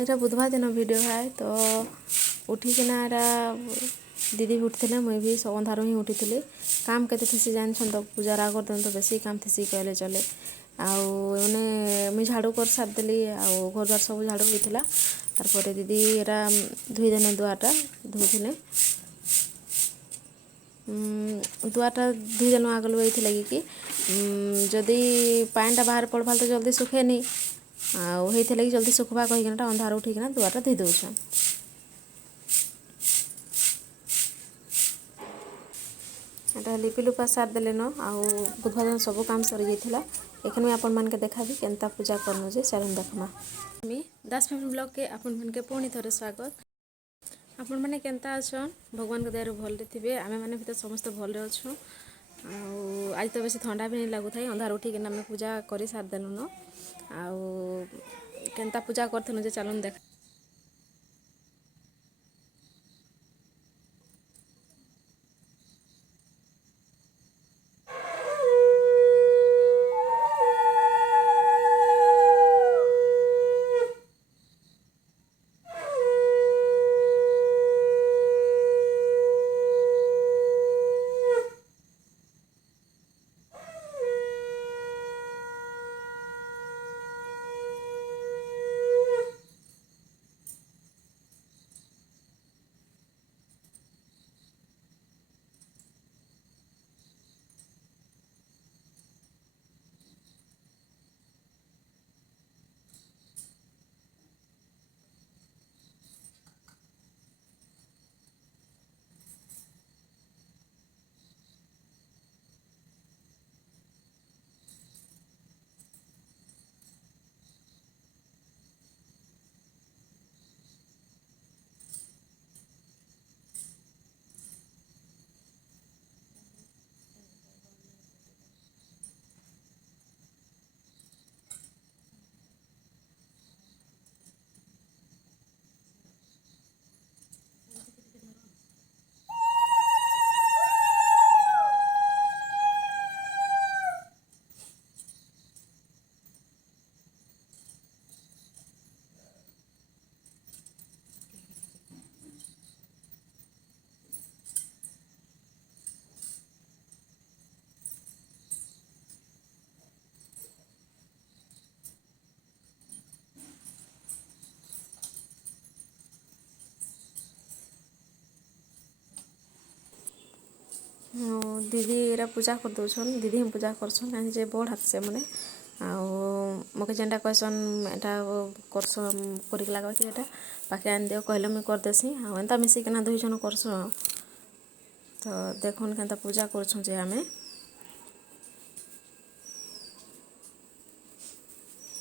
এটা बुधवार दिन वीडियो है तो उठिकिना दीदी भी उठिले मुई भी सब अंधारू ही उठी काम केते थी जान तो पूजा राग कर तो बेसी काम थी कहले चले आने मुई झाड़ू कर सारिदेली घर द्वार सब झाड़ू होता तार दीदी एरा धोईदेने दुआटा धोने दुआटा धोईदेनु आगलू ये लगी कि जदि पानीटा बाहर पड़वा तो जल्दी सुखेनी आते लगी जल्दी सुखवा कहीकिना अंधार उठिकिना दुआटा धोई दौन एटा लिपि लुपा सारिदेले न बुधवार दिन सब काम सरी जाइला एखन आपण मानके देखाबी केनता पूजा करनु जे चलन देखमा दास फैमिली ब्लॉग के आपण मानके पुणी थरे स्वागत आपण माने केनता अछन भगवान के दयारु भलरे थिबे आमे माने भी तो समस्त भलरे अछु आज तो बेसी ठंडा भी नहीं लगु थाई अंधार उठिकिना आमे पूजा करी सारिदेलु न केनता पूजा करथनु जे चलन देख दीदी एरा पूजा कर दौन दीदी हम पूजा करसन कहीं जे बड़ हाथ से मैंने मके जेनटा कहसन एटा करस कर लगा कि एटा पाखे आन दियो कहले मुझे करदेसी एंता मिसिकिना दुई जन करसु तो देखुन केनता पूजा करछुं जे आमे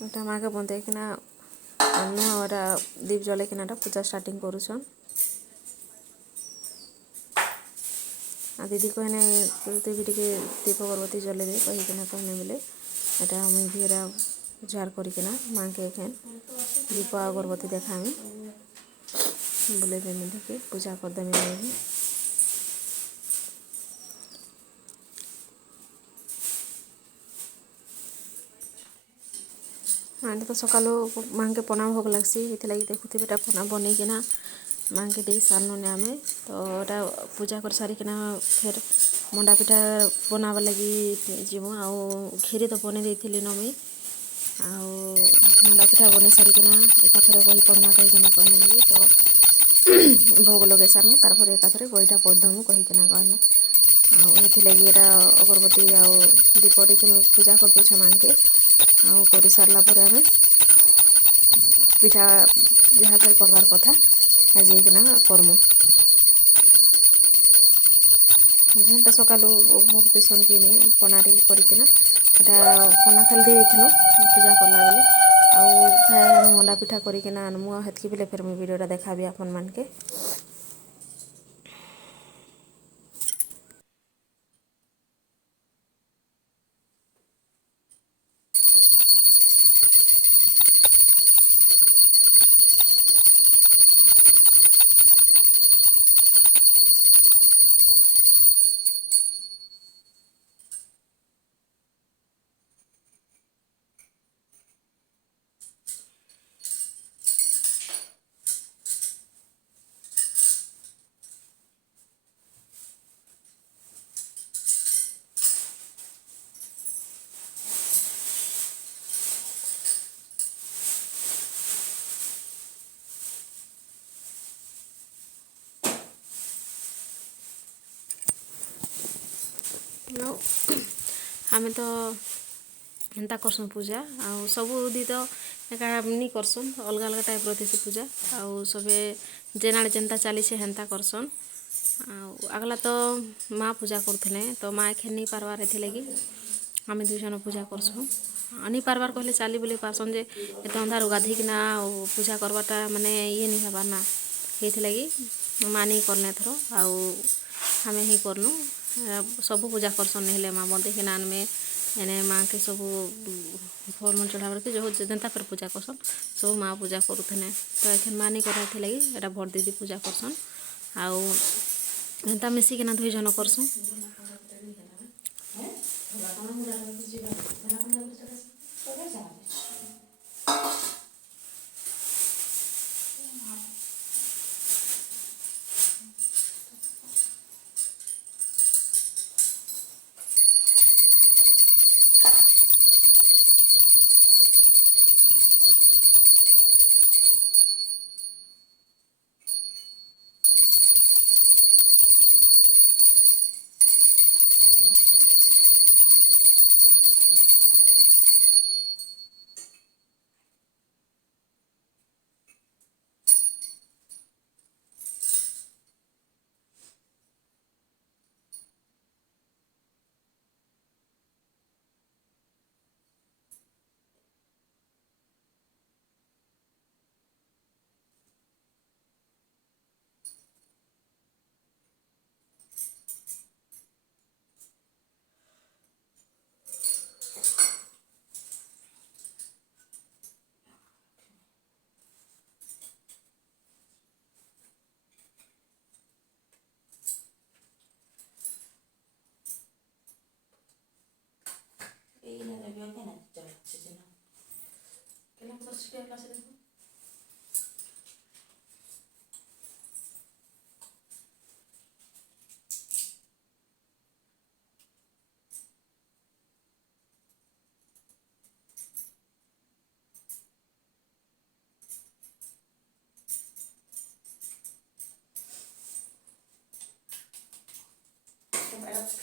एटा माके बंदेकिना नुआ दीप जलेकिना पूजा स्टार्टिंग करुछन आ दीदी कहने तुलते भी टे दीप अगरबत्ती जले दे कहीकिना कहने बोले एटा मुई भी एरा जार करिकिना माँ के एखेन दीप अगरबत्ती देखामी बोले देमी देखे पूजा करदेमी भी माँ तो सकालू माँ के पना भोग लगसी ये लगी देखुथे पना बनईकिना माँ के दे सारनुने आमे तो एटा पूजा कर सारिकिना फिर मंडा पिठा बनावा लगी जीवु खीरी तो बने देइथिली न मुई मंडा पिठा बने सारिकिना एकाथरे बही पढ़मा कहीकिना कहने लगी तो भोग लगे सारमु तार पर एकाथरे बहीटा पढ़दमु कहीकिना कहने ये लगी एटा अगरबत्ती दीप टिके पूजा कर दूचे माँ के कर सारा पर आम पिठा जहाँ फिर करवार कथा जाइकिना करमु जेनता सकालू भोग देसन कि नहीं पना टे करकिना एटा पना खाली देइथिनु पूजा करला बेले मंडा पिठा करकिना आनमु हेतकी बेले फिर मुझे वीडियोटा देखाबी आपन मानके आमे तो एंता करसुँ पूजा आउ सबू दी तो एका नी करसुँ अलग अलग टाइप रो थेसी पूजा आउ सबे जेना जेन्ता चलीछे हेन्ता करसुँ आगला तो माँ पूजा करथुले तो माँ एखे नी पारबार एथिलागि आमे दुई जन पूजा करसुँ नी पारबार कहले चाली बुली पारसुँ जे एते अंधारू गाधिकिना पूजा करबाटा माने ये नी हेबार ना हेथिलागि माँ नी करने एथर आउ आमे ही करनु सबू पूजा करसुँ हेले माँ बंदेकिना आनमे एने माँ के सबू फल मन चढ़ाबर के जो जेन्ता फेर पूजा करसुँ सब माँ पूजा करूथने तो एखन माँ नी करा हेथिलागि एटा बड़ दीदी पूजा करसुँ आउ एन्ता मिसिकिना दुई जन करसुँ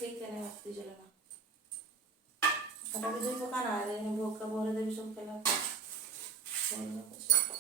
ठीक है ना वक्ती जलना आता भी जो पकाना है भोग का बोरे दे भी सब पहला बोलना कुछ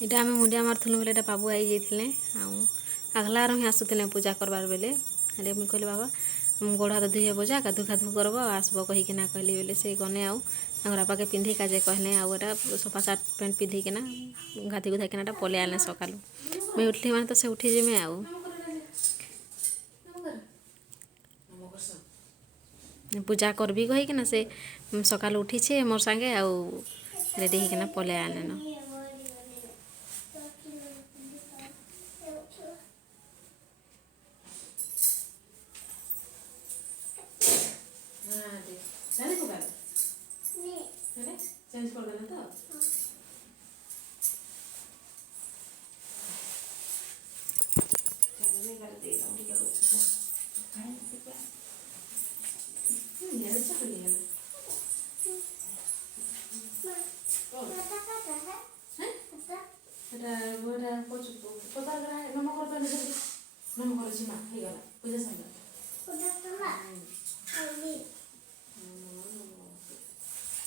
इटा आम मुंडिया मारुलु बोले एटा बाबू आई जाइए आगलार ही आसुले पूजा करवार बेले हेल्ले मुझे कहली बाबा गोड़ हाथ धुई हे जा गाधु खाधु करब आसब कहीकिना कहली बोले से गने आउ बापा के पिंधि काजे कहले आटा सफा सार्ट पैंट पिंधिकिना गाधि गुधाकिना पलि आने सकालु मुई उठली मैंने तो से उठी जिमे आउ पूजा करबी कहीकिना से सकालु उठीछे मोर सांगे आउ रेडी होकिना पलि आने न चेंज कर देना तो चलो मैं कर दे रहा हूँ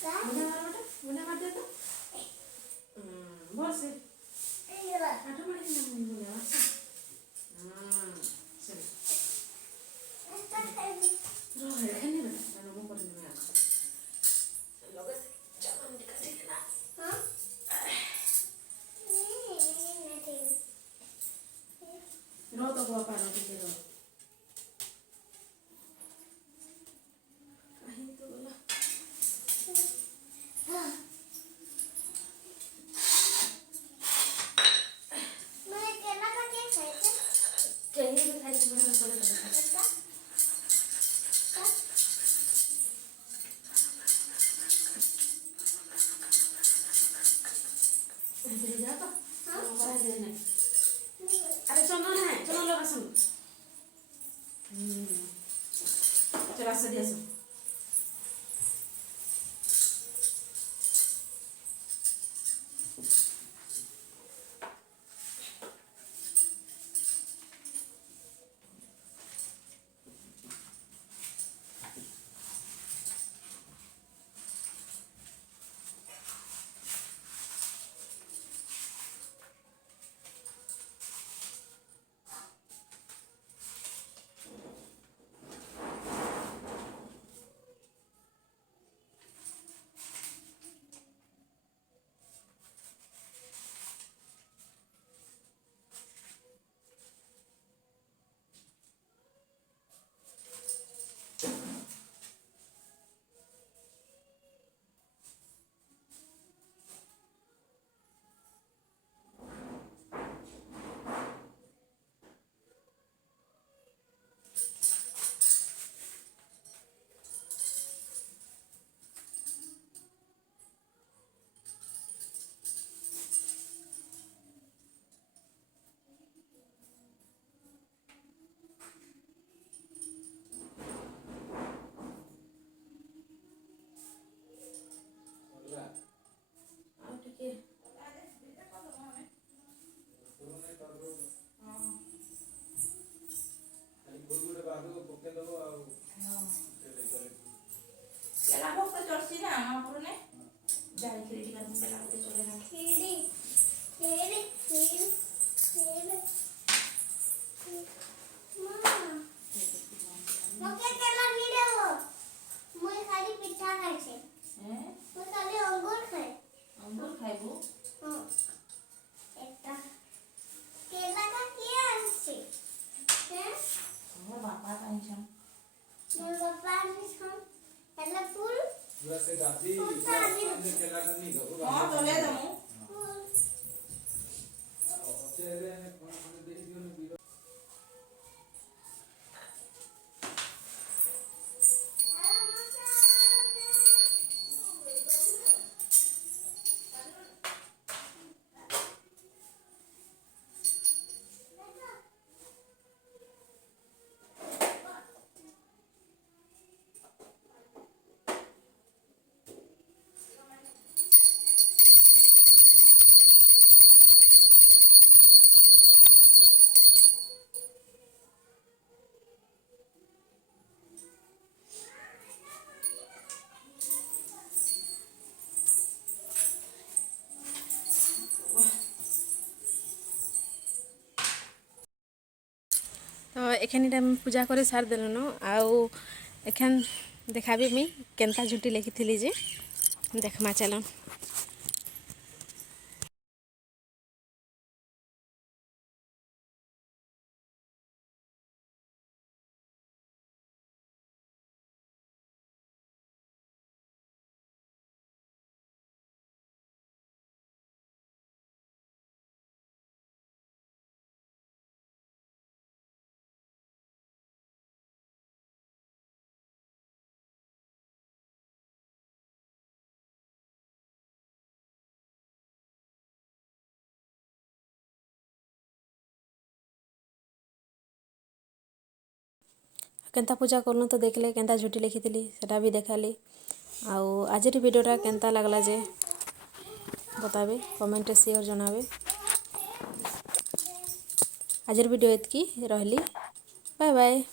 मुंडा मार बेटा मुंडा मार दे तो बोल से आठ मणि ना मुंडा मार चल रो है खेलने बेटा ना मुंह पर नहीं आ लोग जवान दिखा देना हां रो तो पापा रो के रो कहीं तो बोला कहीं भी खाई तो बना पड़े तो इधर जा तो हां बड़ा दे नहीं अरे चलो ना चलो लगा सुन चला से दिया सुन तो एखन पूजा कर सार देलुन आउ एखन देखाबी मुई केनता झुटी लिखी जे देखमा चलन। केनता पूजा करलु तो देखले केनता झुटी लिखी सेटा भी देखाली। आउ आज वीडियोटा केनता लगला जे बताबे कमेंट शेयर जनाबे। आज वीडियो एतकी रहली बाय बाय।